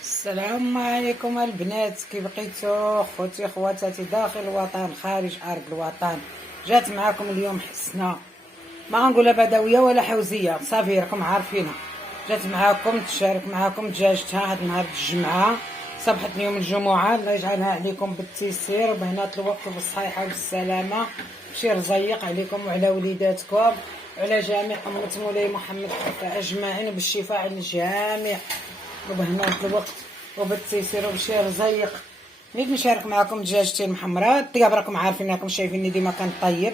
السلام عليكم البنات، كي بقيتو خوتي خواتاتي داخل الوطن خارج ارض الوطن. جات معاكم اليوم حسنه، ما غنقولها بدويه ولا حوزيه، صافي راكم عارفينها. جات معاكم تشارك معاكم دجاجتها هاد نهار الجمعه، صبحت اليوم الجمعه. الله يجعلها عليكم بالتيسير وبهنات الوقت وبالصحيحه والسلامه، بشي رزيق عليكم وعلى وليداتكم وعلى جميع امه مولاي محمد اجمعين، وبالشفاء على الجميع وبهنات الوقت وبالتيسير وبشي رزيق. نيت نشارك معكم دجاجتي المحمره. الطياب راكم عارفين، راكم شايفيني ديما كنطيب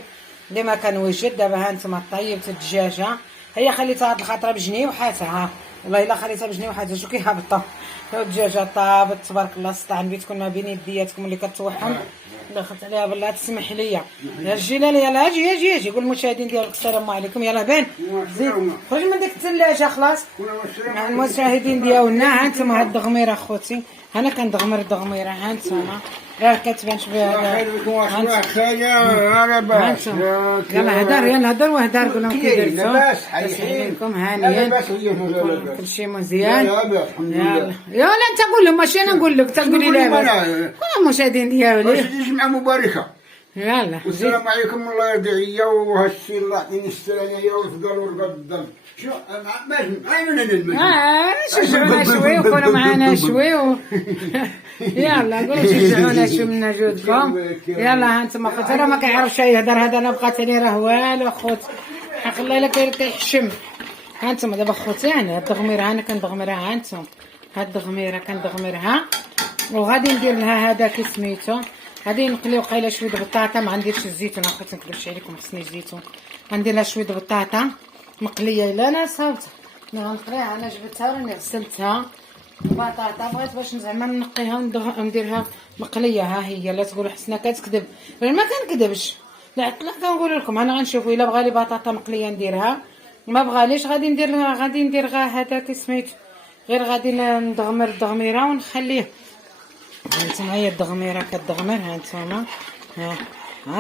ديما كنوجد. دابا ها نتوما طيبت الدجاجه، هي خليتها هاد الخطره بجنيوحاتها، ها والله الا خليتها بجنيوحاتها شو كيهبطوا. الدجاجه طابت تبارك الله، استعن بيتكم ما بين يدياتكم اللي كتوحم. دخلت عليها بالله تسمح لي يا الجلال. يلا اجي اجي اجي، قول المشاهدين ديالك السلام عليكم. يلا بان زيد خرج من ديك الثلاجه خلاص. مع المشاهدين ديالنا ها انتما هاد الدغميره اخوتي، انا كندغمر الدغميره ها انتما، راه كتبان شويه. ها انتما يلا هدر، يلا هدر وهدر، قول لهم كي درتو تسلمكم هانيا كلشي مزيان. يلا انت قول لهم، ماشي انا نقول لك، تقولي لاباس. كل المشاهدين ديالي جمعة مباركة. يلا والسلام عليكم، الله يرضي عليا وهالشي الله يعطيني السلامة ويفضل ورقد الدم. شو شجعونا شوي وكونوا معنا شوي يلا قولوا شجعونا شوي من جهدكم. يلا ها انتما خوت، راه ما كيعرفش يهضر هذا، انا بقات عليه راه والو خوت، حق الله الا كيحشم. ها انتما دابا خوتي، انا هاد الدغميره انا كندغمرها، ها انتما هاد الدغميره كندغمرها وغادي ندير لها هذا كي سميتو. غادي نقلي وقيله شويه بطاطا، ما عنديش الزيتون اخوتي، ما نكذبش عليكم، خصني الزيتون. غندير لها شويه بطاطا مقليه. الا انا صاوبتها غنقليها، انا جبتها راني غسلتها. بطاطا بغيت باش زعما نقيها ونديرها مقليه. ها هي لا تقولوا حسنا كتكذب، راه ما كنكذبش، لا كنقول لكم. انا غنشوفوا الا بغالي بطاطا مقليه نديرها، ما بغاليش غادي ندير لها، غادي ندير غير هذا كي سميت، غير غادي ندغمر الدغميره ونخليه. هانتوما هي الدغميره كتدغمر، هانتوما ها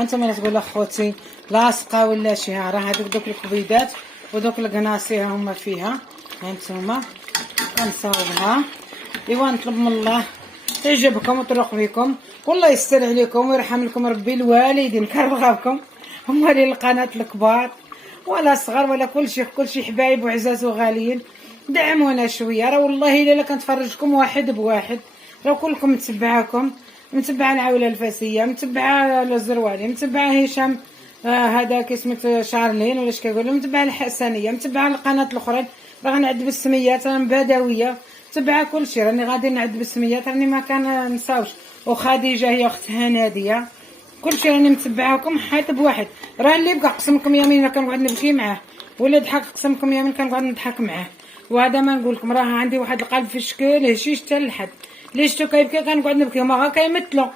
انتما تقول اخوتي لاصقه ولا شي، ها راه هذوك دوك الكبيدات ودوك القناصير هما فيها. هانتوما كنصاوبها. ايوا نطلب من الله تعجبكم وتروق بكم، والله يستر عليكم ويرحم لكم ربي الوالدين، كنرغبكم هما اللي القناه الكبار ولا صغار ولا كلشي حبايب وعزاز وغاليين. دعمونا شويه، راه والله الا كنتفرجكم واحد بواحد، راه كلكم متبعاكم، متبعه العوله الفاسيه، متبعه الزروالي، متبعه هشام هذا كيسميت شارلين ولا اش كيقولوا، متبعه الحسنيه، متبعه القناه الاخرى، راه غنعد بالسميات، انا بدويه متبعه كلشي، راني غادي نعد بالسميات، راني ما كنساوش. وخديجه هي اخت هناديه، كلشي راني متبعاكم حيت بواحد. راه اللي بقى قسمكم يمين كنقعد نبكي معاه، ولا ضحك قسمكم يمين كنقعد نضحك معاه. وهذا ما نقول لكم، راه عندي واحد القلب في الشكل هشيش حتى لحد، ليش تو كيبكي كنقعد نبكي، هما غا كيمثلوا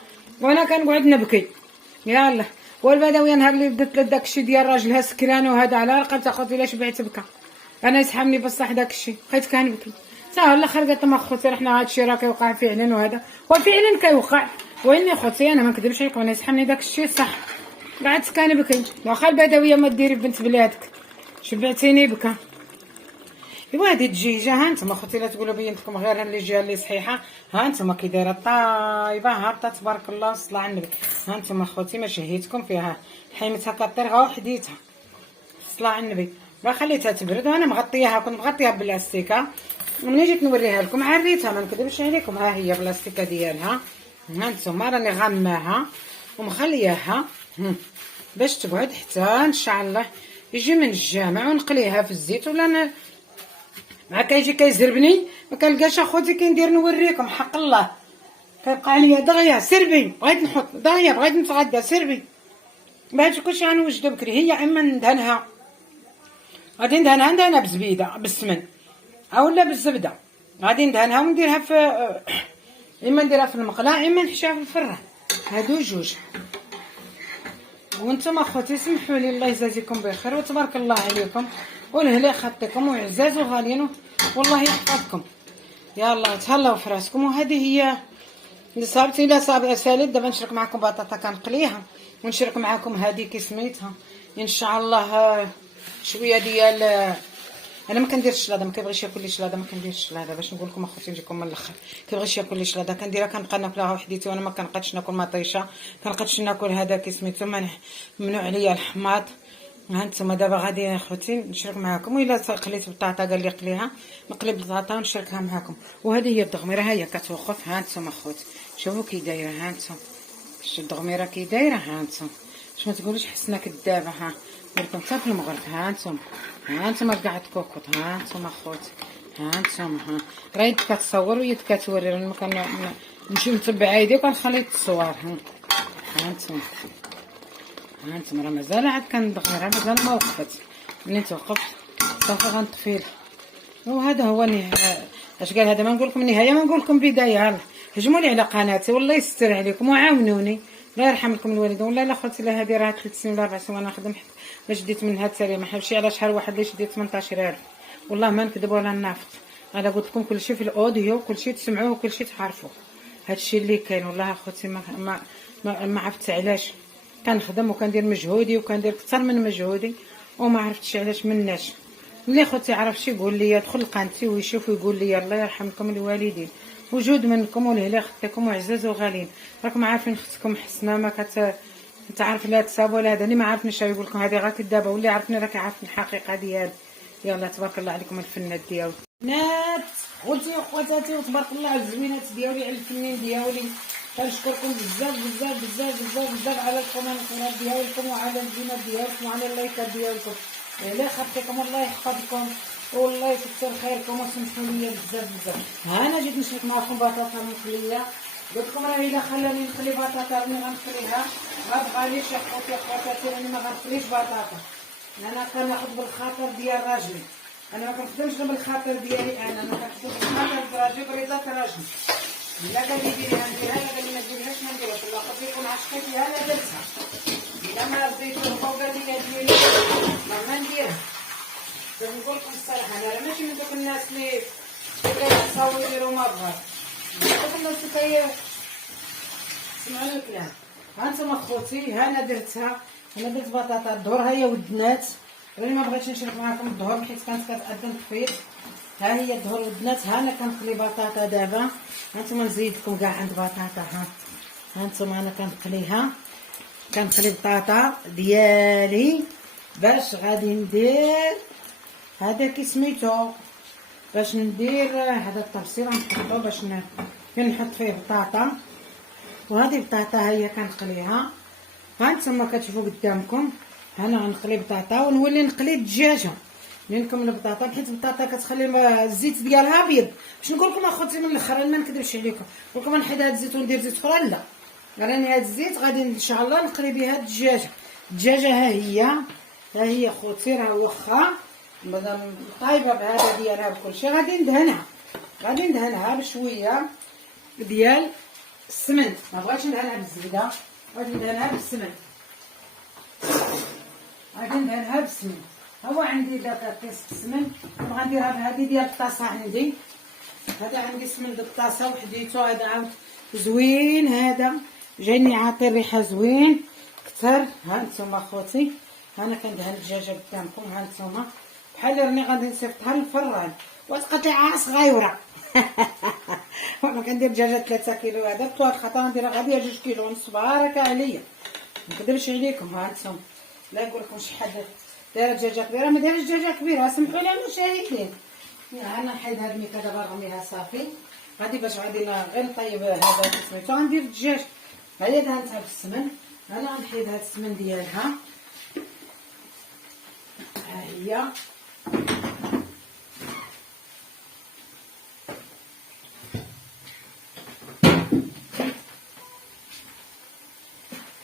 وانا كنقعد نبكي. يلا والبدويه نهار اللي بدات داكشي ديال راجلها سكران وهذا على لقات اخوتي الا شبعت بكى، انا يسحبني بصح داكشي بقيت كنبكي. تا الاخر قالت لهم اخوتي رحنا هادشي راه كيوقع فعلا، وهذا وفعلا كيوقع، واني اخوتي انا ما نكذبش عليكم، انا يسحبني داكشي صح، قعدت كنبكي. واخا البدويه ما ديري بنت بلادك، شبعتيني بكى. ايوا هادي الدجيجه ها انتما اخوتي، لا تقولوا بينتكم غير اللي جهه اللي صحيحه، ها انتما كي دايره طايبه هابطه تبارك الله صلاه على النبي. ها انتما اخوتي ما شهيتكم فيها، حيمتها كطير غا وحديتها صلاه على النبي، ما خليتها تبرد وانا مغطياها، كنت مغطيها بلاستيكه. ملي جيت نوريها لكم عريتها، ما نكذبش عليكم، ها هي بلاستيكه ديالها. ها انتما راني غماها ومخلياها باش تقعد حتى ان شاء الله يجي من الجامع ونقليها في الزيت. ولا مع كيجي كيزربني ما كنلقاش اخوتي كندير نوريكم، حق الله كيبقى عليا دغيا سربي بغيت نحط، دغيا بغيت نتغدى سربي، ما هادشي كلشي غنوجدو بكري. هي اما ندهنها، غادي ندهنها بزبيده بالسمن اولا بالزبده، غادي ندهنها ونديرها في اما نديرها في المقله اما نحشيها في الفران، هادو جوج. وانتم اخوتي سمحوا لي، الله يجازيكم بخير وتبارك الله عليكم، والهلا خطيكم وعزاز وغاليين، والله يحفظكم. يلا تهلاو في راسكم. وهذه هي اللي صابتي، لا صاب سالت. دابا نشرك معكم بطاطا كنقليها، ونشرك معكم هذه كي سميتها ان شاء الله شويه ديال انا ما كنديرش الشلاضه، ما كيبغيش ياكل لي الشلاضه، ما كنديرش الشلاضه باش نقول لكم اخوتي نجيكم من الاخر. كيبغيش ياكل لي الشلاضه كنديرها كنبقى ناكلها وحديتي، وانا ما كنقدش ناكل مطيشه، كنقدش ناكل هذاك سميتو ممنوع عليا الحماض. ها نتوما دابا غادي اخوتي نشارك معكم، الا قليت بطاطا قال لي قليها، نقلي بطاطا ونشاركها معكم. وهذه هي الدغميره، ها هي كتوقف. ها نتوما اخوتي شوفوا كي دايره، ها نتوما شتو الدغميره كي دايره. ها نتوما باش ما تقولوش حسنا كدابه. ها ولكم حتى في المغرب. ها نتوما، ها نتوما كاع تكوكوط. ها نتوما اخوتي، ها نتوما، ها راه يدك كتصور ويدك كتوري، راه ما نمشي نتبع ايدي وكنخلي التصوير. ها نتوما، ها نتوما راه مازال عاد كندغمر، مازال ما وقفت. ملي توقفت صافي غنطفيلها. وهذا هو النهايه. اش قال هذا؟ ما نقول لكم النهايه، ما نقول لكم بدايه. يلاه هجموا لي على قناتي والله يستر عليكم وعاونوني، الله يرحم لكم الوالدين. والله الا خوتي لا هذه راه 3 سنين ولا 4 سنين وانا نخدم، ما شديت منها التاليه، ما حبش على شهر واحد اللي شديت 18000. والله ما نكذب ولا ننافق، انا قلت لكم كلشي في الاوديو، كلشي تسمعوه وكلشي تعرفوه. هادشي اللي كاين. والله اخوتي ما عرفت علاش كنخدم وكندير مجهودي وكندير اكثر من مجهودي وما عرفتش علاش مناش. اللي خوتي عرف شي يقول لي، دخل لقناتي ويشوف ويقول لي الله يرحم لكم الوالدين. وجود منكم والهلا اختكم وعزاز وغالين، راكم عارفين اختكم حسنه ما تعرف لا تصاب ولا هذا. اللي ما عرفنيش يقول لكم هذه غير كدابه، واللي عرفني راه كيعرف الحقيقه ديالي. يلا تبارك الله عليكم الفنات ديالي، بنات خوتي وخواتاتي، وتبارك الله على الزوينات ديالي، على الفنين ديالي. كنشكركم بزاف بزاف بزاف بزاف بزاف على الكومنتات ديالكم وعلى الزينات ديالكم وعلى اللايكات ديالكم. الله يخليكم والله يحفظكم والله يكثر خيركم وسمحوا لي بزاف بزاف. ها انا جيت نشرك معكم بطاطا مقليه، قلت لكم راه الا خلاني نقلي بطاطا راني غنقليها، ما بغاليش يا خوتي خواتاتي راني ما غنقليش بطاطا. انا كناخذ بالخاطر ديال راجلي، انا ما كنخدمش غير بالخاطر ديالي، انا كنخدم بالخاطر راجلي برضا راجلي. لا قال لي ديريها نديرها، لا قال لي ما ديريهاش ما نديرهاش، الله قد يكون عشقي فيها لا درتها، الا ما رضيتو هو قال لي ديري ما نديرها. نقول لكم الصراحه انا راه ماشي من دوك الناس اللي كيتصاوبوا يديروا ما بغاش، دوك الناس اللي سمعوا الكلام. ها نتوما خوتي، ها انا درتها، انا درت بطاطا الظهر، ها هي ودنات، راني ما بغيتش نشرك معكم الظهر حيت كانت كتقدم تفيض. ها هي الظهر ودنات. ها انا كنقلي بطاطا دابا، ها نتوما نزيدكم كاع عند بطاطا. ها نتوما انا كنقلي البطاطا ديالي باش غادي ندير هذا كي سميتو، باش ندير هذا الطبسيل غنحطو باش نحط فيه بطاطا. وهذه بطاطا هي كنقليها. ها نتوما كتشوفوا قدامكم، انا غنقلي بطاطا ونولي نقلي الدجاجه. منكم البطاطا حيت البطاطا كتخلي الزيت ديالها ابيض. باش نقول لكم اخوتي من الاخر ما نكذبش عليكم، نقول لكم نحيد هذا الزيت وندير زيت اخرى، لا راني هذا الزيت غادي ان شاء الله نقلي بها الدجاجه. ها هي خوتي راه واخا مادام طايبه بهذا ديالها بكلشي، غادي ندهنها بشويه ديال السمن، ما بغيتش ندهنها بالزبده، غادي ندهنها بالسمن، هو عندي داك كيس السمن غنديرها بهذه ديال الطاسه. عندي هذا عندي سمن ديال الطاسه وحديتو، هذا عاود زوين، هذا جايني عاطي ريحه زوين كثر. ها نتوما خوتي، انا كندهن الدجاجه قدامكم، ها نتوما بحال راني غادي نصيفطها للفران وتقطعها صغيره. وانا كندير دجاجه 3 كيلو، هذا بطوال خاطر نديرها غاديه 2 كيلو ونص، بارك عليا ما نكذبش عليكم. ها نتوما لا نقول لكم شي حد دايره دجاجه كبيره، ما دايرش دجاجه كبيره، سمحوا لي المشاهدين. انا نحيد هاد الميكا دابا نرميها صافي، غادي باش غادي غير نطيب هذا سميتو، غندير الدجاج. ها هي دهنتها بالسمن، انا غنحيد هاد السمن ديالها. ها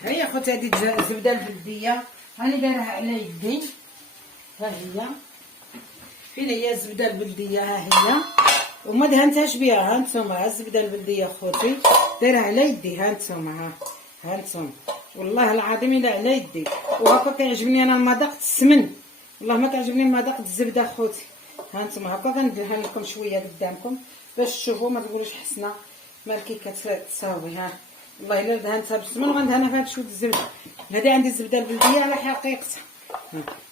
هي خوتي، هذه الزبده البلديه راني دايرها على يدي. ها هي فين هي الزبده البلديه، ها هي وما دهنتهاش بها. ها نتوما الزبده البلديه خوتي دايرها على يدي. ها نتوما ها نتوما والله العظيم الا على يدي. وهكا كيعجبني انا المذاق السمن، والله ما كيعجبني المذاق الزبده خوتي. ها نتوما هكا كندهن لكم شويه قدامكم باش تشوفوا، ما تقولوش حسنا مالكي كتساوي. ها والله الا دهنتها بالسمن وغندهنها فيها بشويه الزبده. هذه عندي الزبده البلديه على حقيقتها،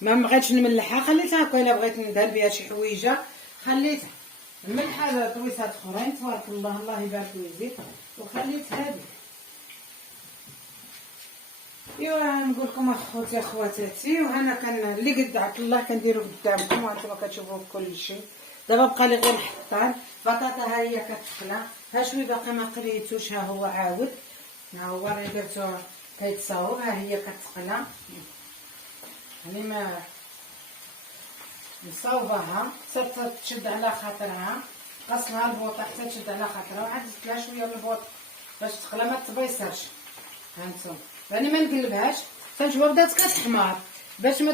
ما بغيتش نملحها خليتها هكا. الا بغيت ندهن بها شي حويجه خليتها. نملحها طويسات اخرين تبارك الله، الله يبارك ويزيد، وخليت هذه. ايوا نقول لكم اخوتي اخواتاتي، وانا اللي قد عبد الله كنديرو قدامكم وانتم كتشوفوا كل شيء. دابا بقى لي غير الحطان. بطاطا ها هي كتخلى، ها شويه باقي ما قليتوش، ها هو عاود، ها هو راه درتو كيتصاوب، ها هي كتخلى. يعني ما مصاوباها حتى تشد على خاطرها، قصها البوطه حتى تشد على خاطرها، وعاد زدت لها شويه بالبوط باش تقلى ما تبيصرش. هانتوما راني ما نقلبهاش حتى نشوفها بدات كتحمر باش ما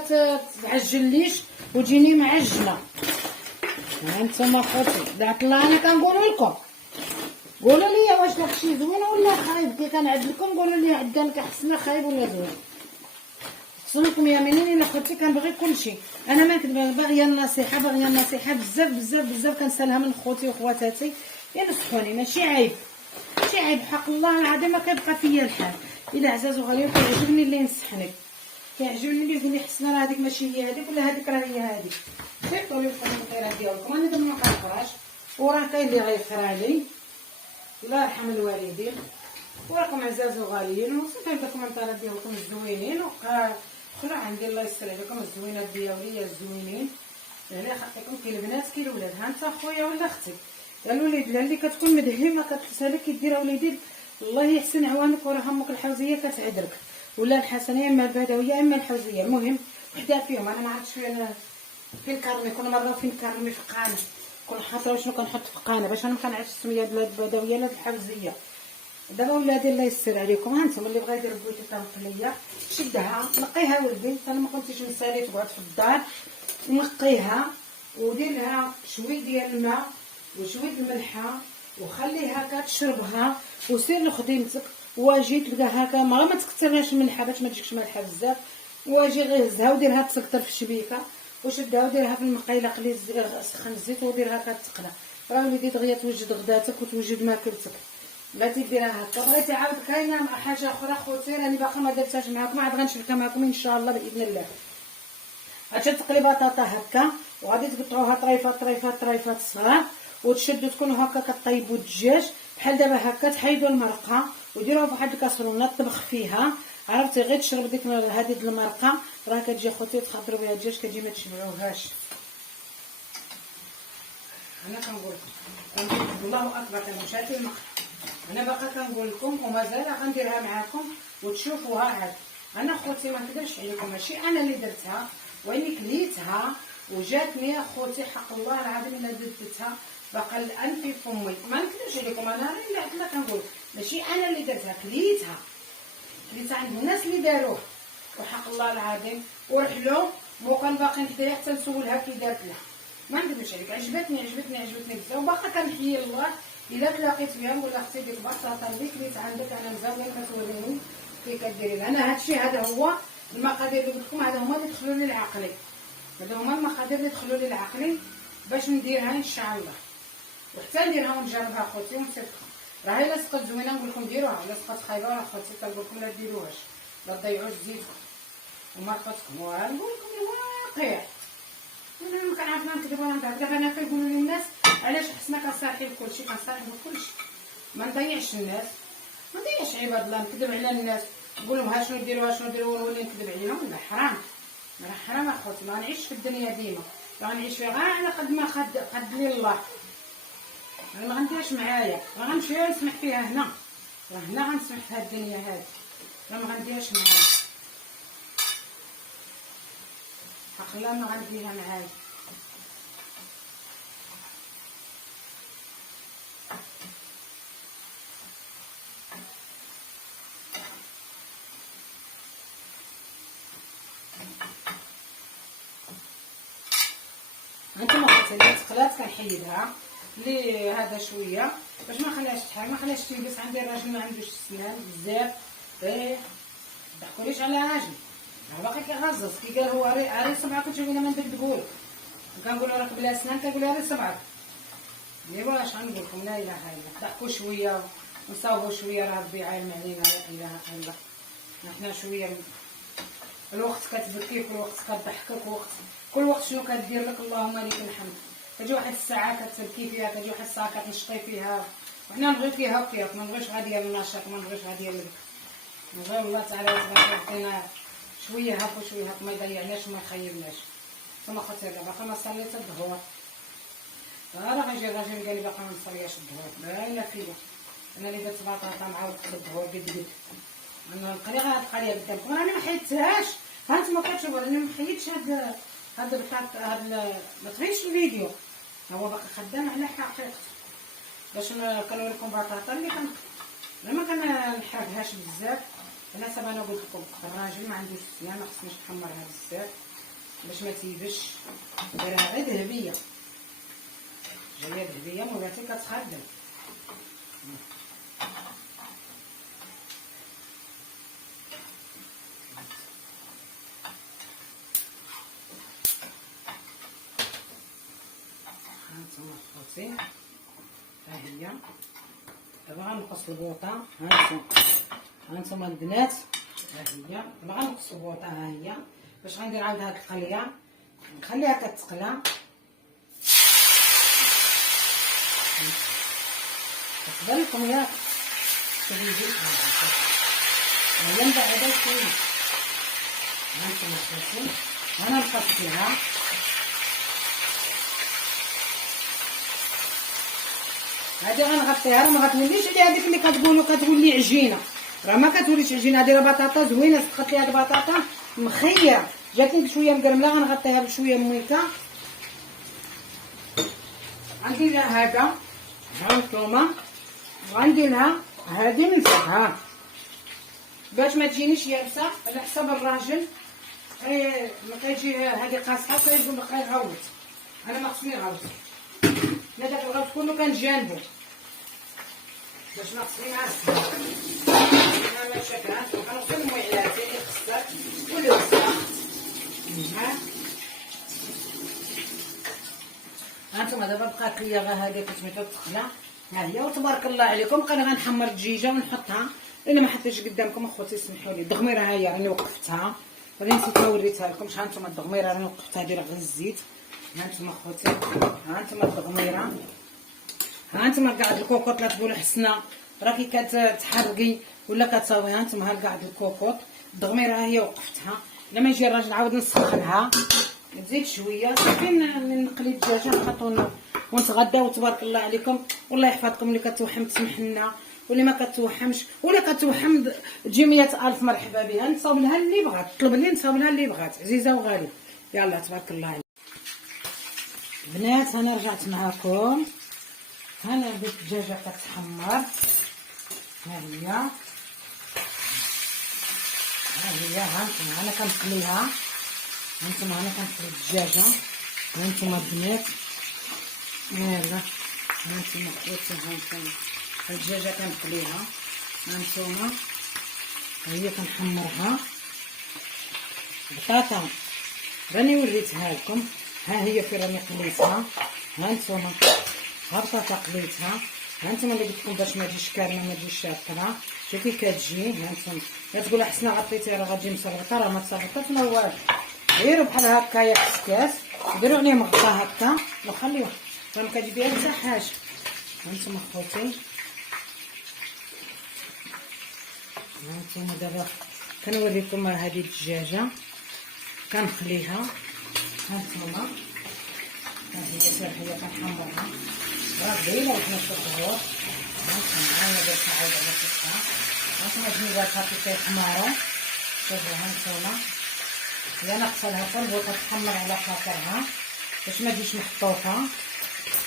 تعجليش وتجيني معجنه. هانتوما خوتي دعت الله، انا كنقول لكم قولوا لي واش داكشي زوين ولا خايب. كي كنعد لكم قولوا لي عدان كحسنا خايب ولا زوين. خصكم يا منين الا خوتي كنبغي كلشي. انا ما كنت باغيه النصيحه، باغيه النصيحه بزاف بزاف بزاف، كنسالها من خوتي وخواتاتي ينصحوني. ماشي عيب، ماشي عيب، حق الله العظيم ما كيبقى فيا الحال. الا عزاز وغالي كيعجبني اللي ينصحني، كيعجبني اللي يقول لي حسنا راه هذيك ماشي هي هذيك ولا هذيك راه هي هذيك. سيرتو لي الخيرات ديالكم. انا دابا ما كنقراش، وراه كاين اللي غيقرا لي، الله يرحم الوالدين. وراكم عزاز وغاليين، وصيفط لكم الكومنتات ديالكم الزوينين، خلو عندي الله يستر عليكم الزوينات ديالي الزوينين. يعني خاطيكم كاين البنات كاين الولاد. ها انت خويا ولا اختي يا الوليد اللي كتكون مدهمه كتلبسها لك كديرها وليدي الله يحسن عوانك، وراه امك الحوزيه كتعذرك، ولا الحسنيه اما البدويه اما الحوزيه، المهم وحده فيهم. انا ما عرفتش فين كارمي، كل مره فين كارمي في قانه، كل خاطر شنو كنحط في قانه باش انا ما كنعرفش السميه ديال البدويه لا الحوزيه. دابا ولادي الله يسر عليكم، ها انتم اللي بغا يدير بويتي طلقيه شدها نقيها ولدي. انا ما كنتيش نسالي تقعد في الدار، نقيها ودير لها شويه ديال الماء وشويه الملحه وخليها كتشربها وسير لخدمتك. واجي تلقاها هكا ما تكثرهاش الملحه باش ما تجيكش مالحه بزاف، واجي غير هزها وديرها تسكر في الشبيكه وشدها وديرها في المقيله، قلي سخن الزيت وديرها كتقلى. راه وليدي دغيا توجد غداتك وتوجد ماكلتك. بغيتي ديرها هكا، بغيتي عاود كاينه حاجه اخرى خوتي راني باقا ما درتهاش معاكم، عاد غنشاركها معاكم ان شاء الله باذن الله. غادي تقلي بطاطا هكا وغادي تقطعوها طريفات طريفات طريفات صغار، وتشدوا تكونوا هكا كطيبوا الدجاج بحال دابا هكا. تحيدوا المرقه وديروها فواحد الكاسرونه تطبخ فيها، عرفتي غير تشرب ديك هذه المرقه راه كتجي خوتي تخضروا بها الدجاج كتجي ما تشبعوهاش. انا كنقول الله اكبر كنمشاتي المقله. انا باقا كنقول لكم ومازال غنديرها معاكم وتشوفوها عاد. انا خوتي ما نكذبش عليكم ماشي انا اللي درتها، واني كليتها وجاتني اخوتي حق الله العظيم الا درتها باقا الان في فمي. ما نكذبش عليكم، انا لا كنقول ماشي انا اللي درتها، كليتها عند الناس اللي داروها وحق الله العظيم ورحلوا مو كان باقي حدايا حتى نسولها كي دارت لها. ما نكذبش عليك، عجبتني بزاف، وباقا كنحيي الله الا تلاقيت بها ولا اختي ديك البطاطا اللي كليت عندك انا مزال كتوريني كي كديري. انا هادشي هذا هو المقادير اللي قلت لكم، هذا هما اللي دخلوا لي لعقلي، هذا هما المقادير اللي دخلوا لي لعقلي باش نديرها ان شاء الله، وحتى نديرها ونجربها خوتي ونصدقكم. راه الا سقط زوينه نقول لكم ديروها، الا سقط خايبه راه خوتي كنقول لكم لا ديروهاش، لا تضيعوش زيتكم ومرقتكم. ونقول لكم الواقع انا ما كنعرف نكذب ولا نضحك. دابا انا كيقولوا لي الناس علاش حسنا كنصالحي بكلشي، كنصالح بكلشي، ما نضيعش الناس، ما نضيعش عباد الله، نكذب على الناس نقول لهم ها شنو ديروا ها شنو ديروا ونولي نكذب عليهم. لا حرام، راه حرام اخوتي. ما غنعيش في الدنيا ديما، غنعيش فيها غير على قد ما قد لي الله. انا ما غنديرش معايا، غنمشي نسمح فيها هنا، راه هنا غنسمح في هاد الدنيا هادي، راه ما غنديرش معايا حق الله، ما غنديرها معايا. هانتوما خوتي اللي تقلات كنحيدها لي هذا شويه باش ما نخليهاش تحرق، ما نخليهاش تلبس. عندي الراجل ما عندوش السنان بزاف، ضحكوليش على راجل راه باقي كيغزز كي قال هو عري صبعك وتشوفي لما تقول كنقول راك بلا سنان كنقول عري صبعك. ايوا اش غنقول لكم، لا اله الا الله. ضحكوا شويه ونصاوبوا شويه، راه ربي عالم علينا، لا اله الا الله. حنا شويه الوقت كتبكيك والوقت كتضحكك كل وقت شنو كدير لك اللهم لك الحمد. كتجي واحد الساعه كتبكي فيها، كتجي واحد الساعه كتنشطي فيها، وحنا نبغيو فيها هكاك، ما نبغيوش غير ديال النشاط، ما نبغيوش غير ديال نبغيو الله تعالى تبارك يعطينا شويه هاك وشويه هاك، ما يضيعناش وما يخيبناش. ثم خاطر باقا ما صليت الظهر، راه غنجي الراجل قال لي باقا ما نصلياش الظهر، باينه فيه انا اللي درت بطاطا مع وقت الظهر قد انا نقري غنبقى ليا قدامكم، راني ما حيدتهاش. ها انتما كتشوفوا راني ما حيدتش هاد البطاط، ما تغيرش الفيديو، هو باقي خدام على حقيقته باش كنوريكم بطاطا اللي ما كنحرقهاش بزاف. انا سبا انا قلت لكم الراجل ما عندوش الصيام، ما خصنيش نحمرها بزاف باش ما تيبش، دايرها غير ذهبيه، جايه ذهبيه مولاتي كتخدم. هانتوما خوتي ها هي، دابا غنقص البوطه. هانتوما البنات ها هي، دابا غنقص البوطه. ها هي باش غندير عند هاد القليه، نخليها كتقلى. كتبان لكم ياك تبيدي هي مبعده شويه. هانتوما خوتي انا نقصيها، هادي غنغطيها، راه ما غتوليش اللي هذيك اللي كتقولوا كتولي عجينه، راه ما كتوليش عجينه. هادي راه بطاطا زوينه، سقط لي هاد البطاطا مخيره، جاتني بشويه مقرمله، غنغطيها بشويه مويكا. غندير لها هذا هانتوما، غندير لها هادي من فوق ها باش ما تجينيش يابسه، على حساب الراجل ما كيجي هادي قاصحه كيقول لك غيغوت، انا ما خصني غوت، لا داك الغوت كله كنتجانبو باش نغسل مع السلامه. انا ما شاكرات كنغسل المويلات اللي خصك والوسخ. هانتوما دابا بقات ليا غير هادي كتميتو تخلع، ها هي وتبارك الله عليكم. انا غنحمر الدجيجه ونحطها، الا ما حطيتش قدامكم اخوتي سمحوا لي. الدغميره ها هي راني وقفتها، راني نسيت ما وريتها لكمش. هانتوما الدغميره راني وقفتها دايره غير الزيت. هانتوما خوتي هانتوما الدغميره، هانتوما كاع الكوكوط لا تقولوا حسنا راكي كتحرقي ولا كتصاوي. هانتوما كاع الكوكوط الدغميره ها هي وقفتها. لما يجي الراجل عاود نسخنها نزيد شويه صافي نقلي الدجاجه نحطو ونتغداو. تبارك الله عليكم والله يحفظكم. اللي كتوحم تسمح لنا، واللي ما كتوحمش ولا كتوحم تجي 100,000 مرحبا بها. نصاوب لها اللي بغات، طلب لي نصاوب لها اللي بغات، عزيزه وغاليه. يلا تبارك الله عليكم بنات. انا رجعت معاكم، هنا بدات الدجاجه كتحمر. ها هي هانتوما انا كنقليها. هانتوما انا كنقلي الدجاجه. هانتوما البنات يلا هانتوما خوتي، هانتوما الدجاجه كنقليها. هانتوما هي كنحمرها. بطاطا راني وريتها لكم، ها هي في راني قليتها. هانتوما ها بطاطا قليتها. هانتوما اللي قلت لكم باش ما تجيش كارمه ما تجيش شاطره، شوفي كتجي. هانتوما لا تقولوا حسنا غطيتيها راه غتجي مسرطه، راه ما تصرطات ما والو، غير بحال هكايا كسكاس ديروا عليهم غطا هكا وخليوها، راه ما كتجي بها حتى حاجه. هانتوما خوتي هانتوما دابا كنوريكم هذه الدجاجه كنخليها. هانتوما ها هي كنحمرها راه باينه وحنا في الظهور. هانتوما انا درت عاود على فوقها. هانتوما الجنيبات هاكا كيحمروا، شوفوا هانتوما هي ناقصه لها حتى البوطه تحمر على خاطرها باش ما تجيش محطوطه.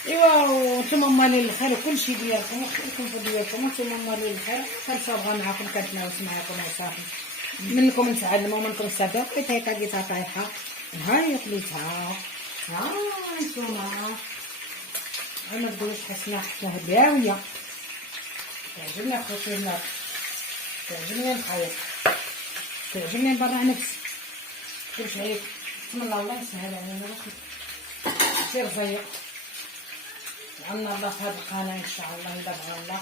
ايوا وانتم مالين الخير وكلشي ديالكم وخيركم في ديالكم، وانتم مالين الخير. كنصابغها معاكم كنتناوش معاكم وصافي، منكم نتعلموا ومنكم نستافدوا. لقيتها طايحه ها هي قليتها. ها انتوما ما تقولوش حسنا حسنا هداويه. تعجبني اخوتي البنات، تعجبني نخيط، تعجبني نبرع نفسي. كلشي عليك بسم الله، الله يسهل علينا. سير زيق عنا الله في هاد القناه ان شاء الله، الا بغى الله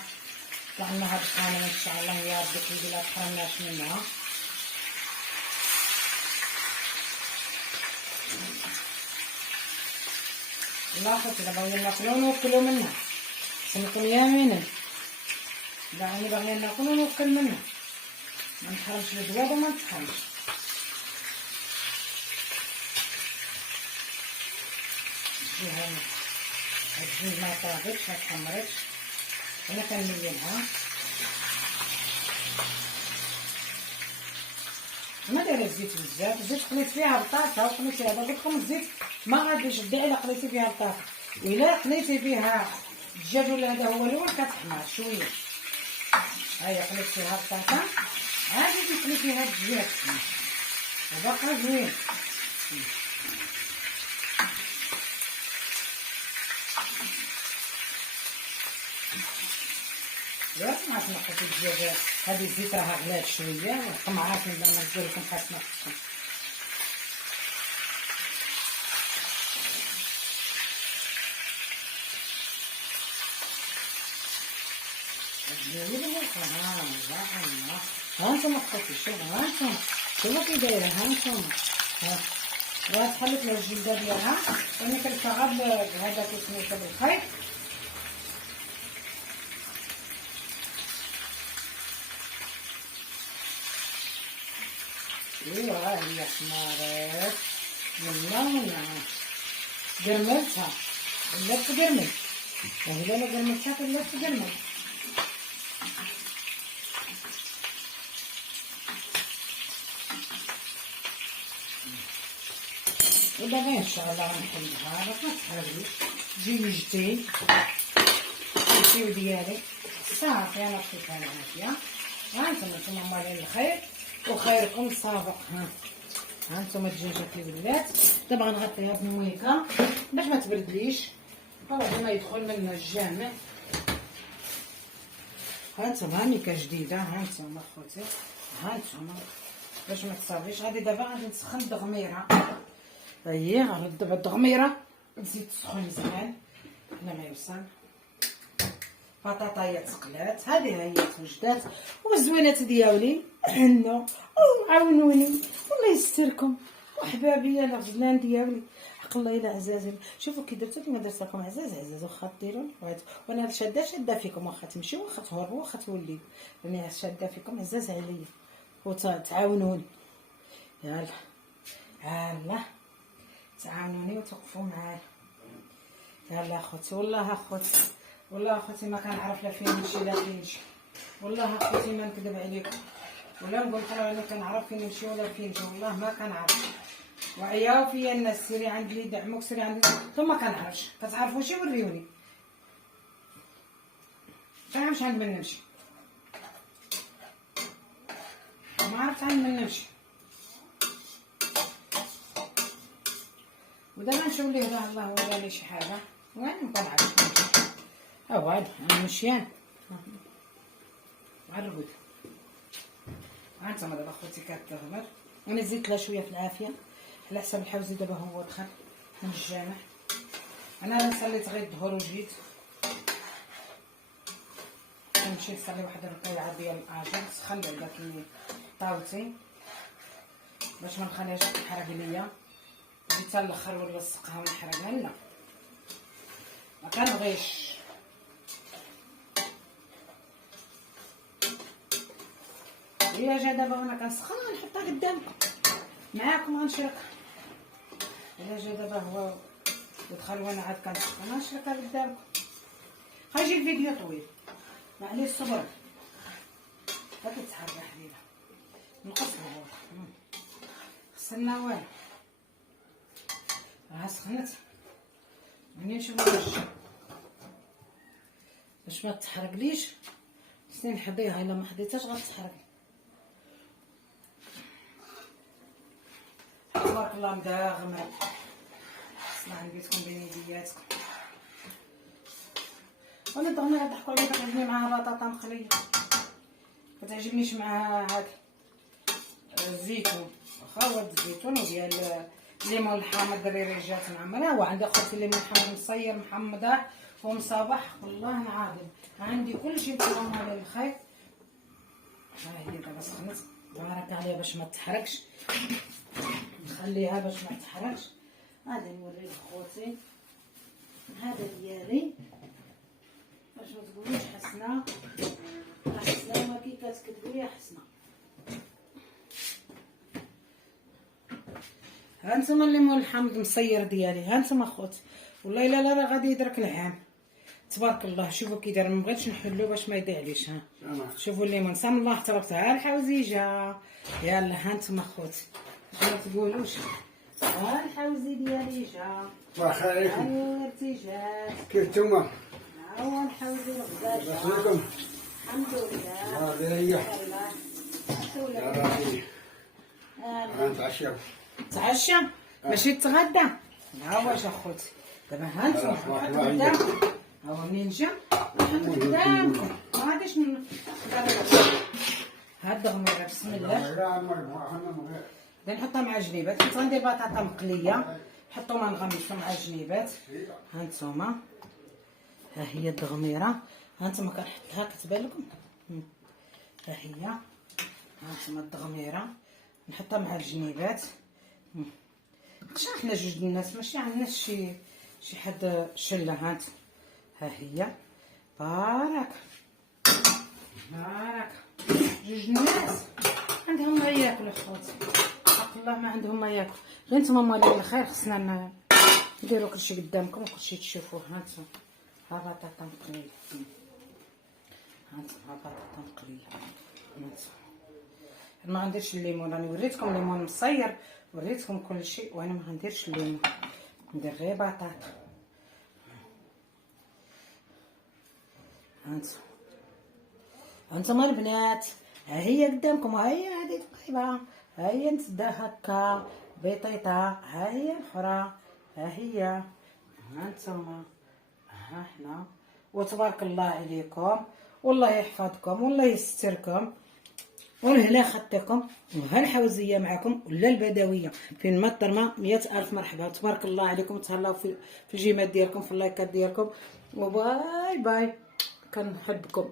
عنا هاد القناه ان شاء الله يا ربي، كيدي لا تحرمناش منها. لا خوتي دابا بغينا ناكلو ونوكلو منها. سمكم يمينا. يعني بغينا ناكلو ونوكل منها. ما نحرمش الزواد وما نتحرمش. فيها الزيت ما طابتش ما تحمرتش. انا كنمينها. ما دايره الزيت بزاف، الزيت خليت فيها بطاطا وخليت هذا، قلت لكم الزيت ما غاديش تدعي الا خليتي فيها بطاطا، الا خليتي فيها الدجاج ولا هذا هو الاول كتحمر شويه. هيا خليت فيها بطاطا، عاد تخلي فيها الدجاج وباقا زوين. ياك ما تنقصوا الدجاج، هذه الزيت راها غلات شويه وقمعات نبدا ندير لكم خاص نقصهم. هانتوما خوتي شوفوا، هانتوما شوفوا كي دايره، هانتوما ها تخلط لها الجلده ديالها. وانا كنلفها غير بهذا كيسميتو بالخيط. ايوا ها هي حمارات منا قرملتها ولا تقرمل، وإلا ما قرملتها ولا تقرمل. ودابا ان شاء الله غنحلها، ما تحرقيش، جوجتي الكيو ديالي صافي. انا خفيفها العافيه. هانتوما مالين الخير وخيركم سابق. هانتوما الدجاجه اللي ولات. دابا غنغطيها بمويكا باش ما تبردليش، هو ما يدخل منه الجامع. هانتوما ميكا جديده، هانتوما خوتي، هانتوما باش ما تصابيش. غادي دابا غادي نسخن الدغميره. هي غنرد دابا الدغميره نزيد تسخن مزيان على ما يوصل. بطاطايا تقلات، هذه هي توجدات والزوينات ديالي حنو وعاونوني والله يستركم وحبابي يا الغزلان ديالي. حق الله الا عزازي. شوفوا كي درتو كيما درت لكم عزاز عزاز، واخا ديروا وانا شاده فيكم، واخا تمشيو واخا تهربوا واخا توليو، راني شاده فيكم عزاز عليا وتعاونوني. يلا يلا تعاونوني وتوقفوا معايا. يلا اخوتي، والله اخوتي، والله اخوتي ما كنعرف لا فين نمشي لا فين نمشي، والله اخوتي ما نكذب عليكم ولا نقول لكم انا كنعرف فين نمشي ولا فين نجي، والله ما كنعرف. وعياو فيا الناس، سيري عند اللي يدعموك، سيري عند ثم ما كنعرفش. كتعرفوا شي وريوني، ما عرفتش عند من نمشي، ما عرفت عند من نمشي. ودابا نشوف ليه الله ولا لي شي حاجه وين نبقى نعرف هاد انا مشيان عربت. هانتوما دابا خوتي كتغمر وانا زدت لها شويه في العافيه على حساب الحوزي. دابا هو دخل من الجامع، انا صليت غير الظهر وجيت نمشي نصلي واحد الركعه ديال الاجر. سخن بعدا كي طاوتي باش ما نخليهاش تحرق ليا، جيت حتى الاخر ونلصقها ونحرقها. لا ما كنبغيش. هي جا دابا وانا كنسخن غنحطها قدامكم معاكم غنشركها. الا جا دابا هو ودخل وانا عاد كنسخن غنشركها قدامكم. غيجي الفيديو طويل معليش الصبر. هاكي تحرق حبيبه نقص الهواء خصنا والو راه سخنت. ملي نشوف باش ما تحرقليش خصني نحضيها، الا ما حضيتهاش غتحرق. تبارك الله مداغمه. اسمع عندكم بين يدياتكم. وانا الدغميره ضحكوا عليا كتعجبني معاها بطاطا مقليه، كتعجبنيش معاها هاد الزيتون. واخا هو الزيتون وديال الليمون الحامض الدريري جات معمره. هو عندي اخوتي الليمون الحامض مصير محمضه ومصابح والله العظيم عندي كلشي مكرمه على الخيط. ها هي دابا سخنت تبارك عليها باش ما تحرقش، نخليها باش ما تحرقش. غادي نوري لخوتي هذا ديالي باش ما تقوليش حسنه ما كي كتكتبوا لي حسنه. ها نتوما الليمون الحامض مصير ديالي، ها نتوما خوت والله الا لا راه غادي يدرك العام تبارك الله. شوفوا كي داير، ما بغيتش نحلو باش ما يضيعليش. ها شوفوا الليمون سام الله تبارك. ها الحوزيجه يلا ها نتوما خوت ما تقولوش. ها الحوزي ديالي جا واخا عليكم الارتجاج كيف نتوما؟ ها هو الحوزي الغزال بخيركم الحمد لله. هذه هي يلا غنتعشاو. تعشى ماشي تغدى. ها واش اخوتي دابا ها نتوما حط قدامكم. ها هو منين جا حط قدامكم. ما غاديش ها الدغميره بسم الله. غادي نحطها مع الجنيبات. كنت غندير بطاطا مقليه نحطو ما نغمسو مع الجنيبات. ها نتوما ها هي الدغميره. ها نتوما كنحطها كتبان لكم. ها هي ها نتوما الدغميره نحطها مع الجنيبات. شحال حنا جوج الناس ماشي عندناش شي حد شله. هانت ها هي بارك جوج الناس عندهم ما ياكلوا خوتي حق الله ما عندهم ما ياكلوا. غير نتوما موالين الخير خصنا نديرو كلشي قدامكم وكلشي تشوفوه. هانتوما ها بطاطا مقليه. هانتوما بطاطا مقليه. هانتوما ما غنديرش الليمون، راني وريتكم الليمون مصير وريتكم كل شيء وانا ما غنديرش الليمون، ندير غير بطاطا. هانتوما البنات ها هي قدامكم. ها هي هذه طيبه، ها هي نسدا هكا بيطيطه، ها هي الاخرى، ها هي هانتوما ها حنا. وتبارك الله عليكم والله يحفظكم والله يستركم ولهنا خطيكم. وها الحوزيه معكم ولا البدويه فين ما الطرمه 100,000 مرحبا. تبارك الله عليكم تهلاو في الجيمات ديالكم في اللايكات ديالكم وباي باي. كنحبكم.